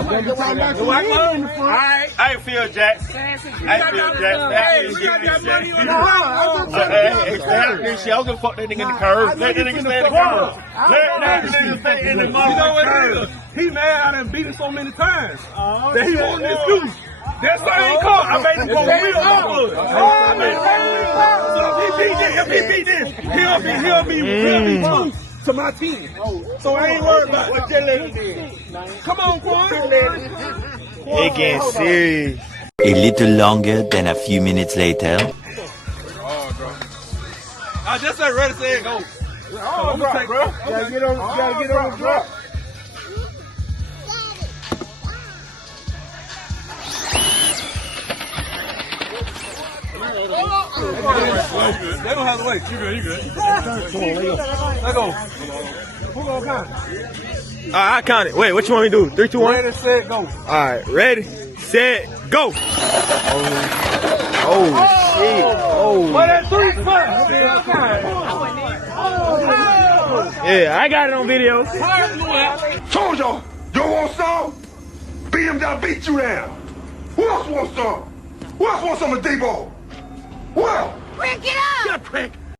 I feel Jack. I feel Jack. Hey, we got that money on the shit. I was gonna fuck that nigga in the curve. Let that nigga stay in the curve. Let that nigga stay in the curve. You know what it is? He mad I done beat him so many times that he won't excuse. That same car, I made him go real good. I made him so if he beat this, he'll be two to my team. So I ain't worried about what that lady did. Come on, Quan. It getting serious. A little longer than a few minutes later. I just said ready, say go. Oh, drop, bro. You gotta get on the drop. They don't have to wait. You good. Come on, let go. Who gonna count? I count it. Wait, what you want me to do? 3, 2, 1? Ready, set, go. Alright, ready, set, go! Oh shit. Oh. Well, that 3 Yeah, I got it on video. Told y'all, you want some? Beat him down, beat you down. Who else wants some? Who else wants some of D-ball? Well, Rick, get up! Get up, Craig.